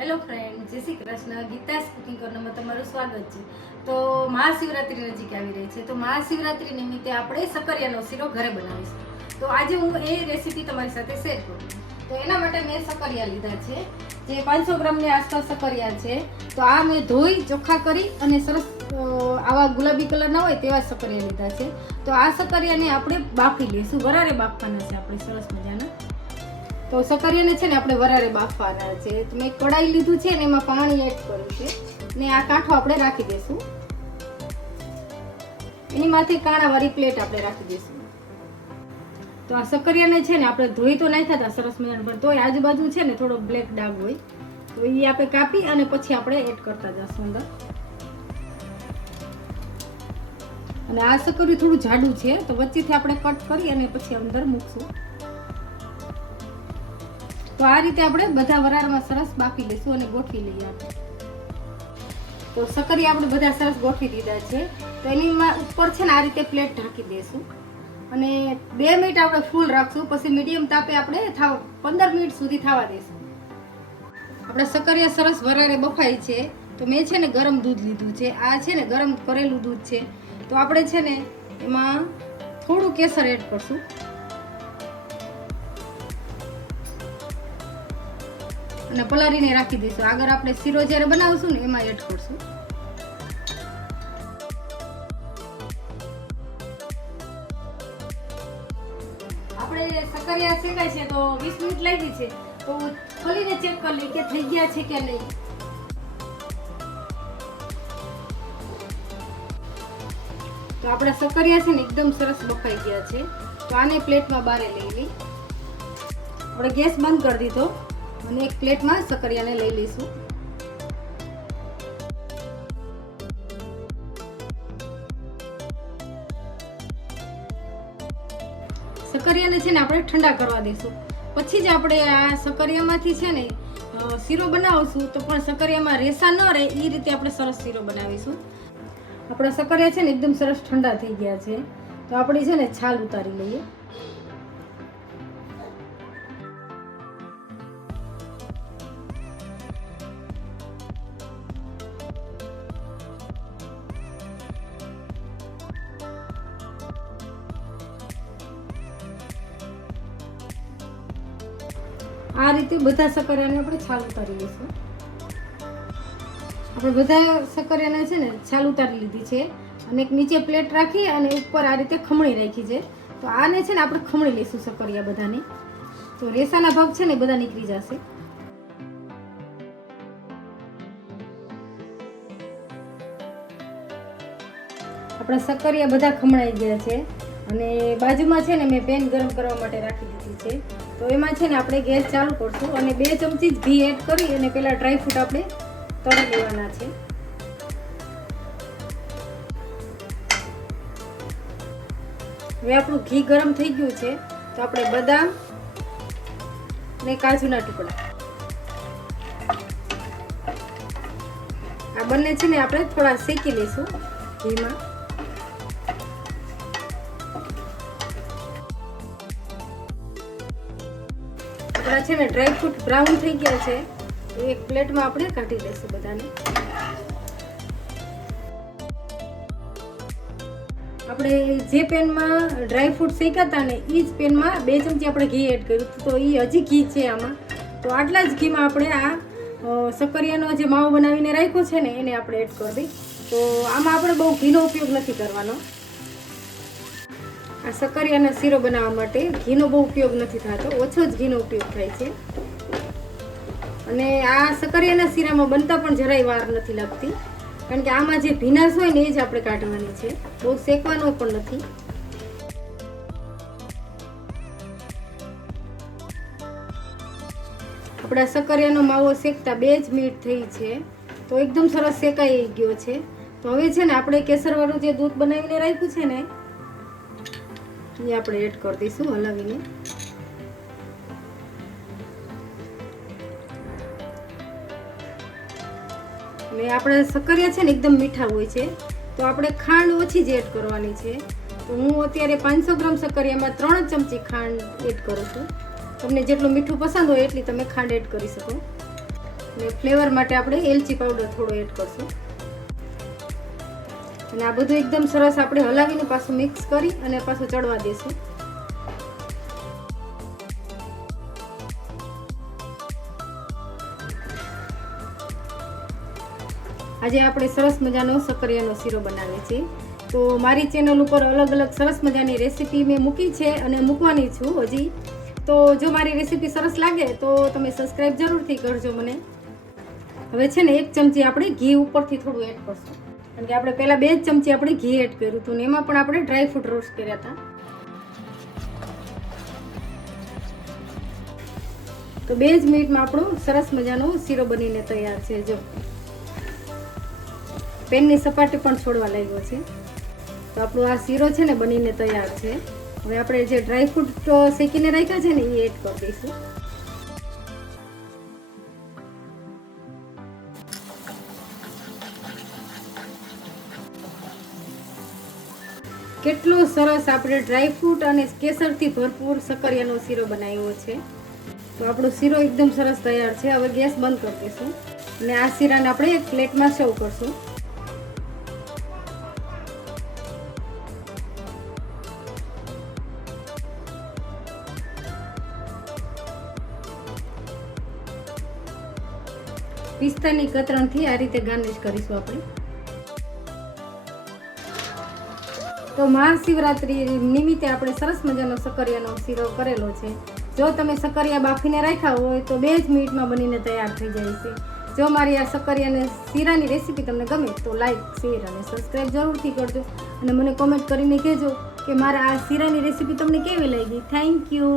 Hello friend જય Shri Krishna. Geeta's cooking કોર્નરમાં તમારું સ્વાગત છે. તો મહાશિવરાત્રિ નજીક આવી રહી છે. તો મહાશિવરાત્રિ નિમિત્તે આપણે સકરિયાનો શીરો ઘરે બનાવીશું. તો આજે હું એ રેસીપી તમારી સાથે શેર કરું તો એના માટે મેં સકરિયા લીધા છે. જે પાંચસો ગ્રામની આસપાસ સકરિયા છે. તો આ મેં ધોઈ, ચોખ્ખા કરી અને સરસ આવા ગુલાબી કલરના હોય તેવા સકરિયા લીધા છે. તો આ સકરિયાને આપણે બાફી લઈશું. વરારે બાફવાના છે આપણે સરસ મજાના. તો સકરિયાને છે ને આપણે વરારે બાફવાના છે. તો મેં કડાઈ લીધું છે ને એમાં પાણી એડ કર્યું છે. ને આ કાંઠો આપણે રાખી દઈશું. એની માથે કાણાવાળી પ્લેટ આપણે રાખી દઈશું. તો આ સકરિયાને છે ને આપણે ધોઈ તો નાખ્યા હતા, સરસ મજાનું, પણ તોય આજુબાજુ છે ને થોડો બ્લેક ડાઘ હોય. તો એ આપણે કાપી અને પછી આપણે એડ કરતા જશું અંદર. અને આ સકરિયું થોડું જાડું છે, તો વચ્ચેથી આપણે કટ કરી અને પછી અંદર મૂકશું. તો આ રીતે આપણે બધા વરાળમાં સરસ બાફી લઈશું અને ગોઠવી લઈએ તો સકરી આપણે બધા સરસ ગોઠવી દીધા છે. તો એની ઉપર છે ને આ રીતે પ્લેટ ઢાંકી દઈશું. અને બે મિનિટ આપણે ફૂલ રાખશું. પછી મીડિયમ તાપે આપણે થાવ પંદર મિનિટ સુધી થવા દઈશું. આપણે સકરિયા સરસ વરાળે બફાય છે. તો મેં છે ને ગરમ દૂધ લીધું છે. આ છે ને ગરમ કરેલું દૂધ છે. તો આપણે છે ને એમાં થોડું કેસર એડ કરશું. અને પલાળીને રાખી દઈશું. આગળ આપણે શીરો જ્યારે બનાવશું ને, એમાં એડ કરશું. આપણે સકરિયા શેકાય છે તો વીસ મિનિટ લાગી છે. તો ખોલીને ચેક કરી લઈએ કે થઈ ગયા છે કે નહીં. તો આપણા સકરિયા છે ને, એકદમ સરસ બફાઈ ગયા છે. તો આને પ્લેટમાં બારે લઈ લઈ આપણે ગેસ બંધ કરી દીધો. અને એક પ્લેટમાં સકરિયાને લઈ લઈશું. સકરિયાને છે ને આપણે ઠંડા કરવા દઈશું. પછી જ આપણે આ સકરિયામાંથી છે ને શીરો બનાવશું તો પણ સકરિયામાં રેસા ન રહે એ રીતે આપણે સરસ શીરો બનાવીશું. આપણા સકરિયા છે ને એકદમ સરસ ઠંડા થઈ ગયા છે. તો આપણે છે ને છાલ ઉતારી લઈએ. આ રીતે બધા સકરિયાને આપણે છાલ ઉતારી લઈશું આપણે બધા સકરિયાને છે ને છાલ ઉતારી લીધી છે અને એક નીચે પ્લેટ રાખી અને ઉપર આ રીતે ખમણી રાખી છે. તો આને છે ને આપણે ખમણી લઈશું સકરિયા બધાને. તો રેસાના ભાગ છે ને બધા નીકળી જશે. આપણા સકરિયા બધા ખમણાઈ ગયા છે. અને બાજુમાં છે ને મેં પેન ગરમ કરવા માટે રાખી દીધી છે. તો એમાં છે ને આપણે ગેસ ચાલુ કરશું અને બે ચમચી જ ઘી એડ કરી અને પેલા ડ્રાયફ્રૂટ આપણે તળી લેવાના છે. હવે આપણું ઘી ગરમ થઈ ગયું છે, તો આપણે બદામ ને કાજુના ટુકડા. આ બંને છે ને આપણે થોડા શેકી લઈશું ઘીમાં. આપણા છે ને ડ્રાયફ્રૂટ બ્રાઉન થઈ ગયા છે. તો એક પ્લેટમાં આપણે કાઢી લઈશું બધાને. આપણે જે પેનમાં ડ્રાયફ્રૂટ શેકાતા ને એ જ પેનમાં બે ચમચી આપણે ઘી એડ કર્યું તો એ હજી ઘી છે આમાં. તો આટલા જ ઘીમાં આપણે આ અ, સકરિયાનો જે માવો બનાવીને રાખ્યો છે ને એને આપણે એડ કરી દઈ તો આમાં આપણે બહુ ઘીનો ઉપયોગ નથી કરવાનો. આ સકરિયાના શીરો બનાવવા માટે ઘીનો બહુ ઉપયોગ નથી થતો, ઓછો જ ઘીનો ઉપયોગ થાય છે. અને આ સકરિયાના શીરામાં બનતા પણ જરાય વાર નથી લાગતી, કારણ કે આમાં જે ભીનાશ હોય ને એ જ આપણે કાઢવાની છે, બહુ શેકવાનો પણ નથી. આપણા સકરિયાનો માવો શેકતા બે જ મિનિટ થઈ છે, તો એકદમ સરસ શેકાઈ ગયો છે. તો હવે છે ને આપણે કેસરવાળું જે દૂધ બનાવીને રાખ્યું છે ને એ આપણે એડ કરી દઈશું હલાવીને. ને આપણે સકરિયા છે ને એકદમ મીઠા હોય છે, તો આપણે ખાંડ ઓછી જ એડ કરવાની છે. તો હું અત્યારે પાંચસો ગ્રામ સકરિયામાં ત્રણ ચમચી ખાંડ એડ કરું છું. તમને જેટલું મીઠું પસંદ હોય એટલી તમે ખાંડ એડ કરી શકો. ને ફ્લેવર માટે આપણે એલચી પાવડર થોડો એડ કરશું. અને આ બધું એકદમ સરસ આપણે હલાવીને પાછું મિક્સ કરી અને પાછું ચડવા દઈશું આજે આપણે સરસ મજાનો સક્કરિયાનો શીરો બનાવીએ છીએ. તો મારી ચેનલ ઉપર અલગ અલગ સરસ મજાની રેસીપી મેં મૂકી છે અને મૂકવાની છું હજી. તો જો મારી રેસીપી સરસ લાગે તો તમે સબસ્ક્રાઈબ જરૂરથી કરજો મને. હવે છે ને એક ચમચી આપણે ઘી ઉપરથી થોડું એડ કરશું. કારણ કે આપણે પહેલાં બે જ ચમચી આપણે ઘી એડ કર્યું હતું એમાં પણ આપણે ડ્રાય ફ્રૂટ રોસ્ટ કર્યા હતા. તો બે જ મિનિટમાં આપણો સરસ મજાનો શીરો બનીને તૈયાર છે. જો પેનની સપાટી પણ છોડવા લાગ્યો છે. તો આપણો આ શીરો છે ને બનીને તૈયાર છે. હવે આપણે જે ડ્રાય ફ્રૂટ શેકીને રાખ્યા છે ને એ એડ કરી દઈશું. કેટલો સરસ આપણે ડ્રાયફ્રૂટ અને કેસરથી ભરપૂર સક્કરિયાનો શીરો બનાવ્યો છે. તો આપણો શીરો એકદમ સરસ તૈયાર છે. હવે ગેસ બંધ કરી દઈશું. અને આ શીરાને આપણે એક પ્લેટમાં સર્વ કરશું. પિસ્તાની કતરણથી આ રીતે ગાર્નિશ કરીશું આપણે. તો મહાશિવરાત્રિ નિમિત્તે આપણે સરસ મજાનો સકરિયાનો શીરો કરેલો છે. જો તમે સક્કરિયા બાફીને રાખ્યા હોય તો બે જ મિનિટમાં બનીને તૈયાર થઈ જાય છે. જો મારી આ સકરિયાને શીરાની રેસીપી તમને ગમે તો લાઈક શેર અને સબસ્ક્રાઈબ જરૂરથી કરજો. અને મને કોમેન્ટ કરીને કહેજો કે મારા આ શીરાની રેસીપી તમને કેવી લાગી? Thank you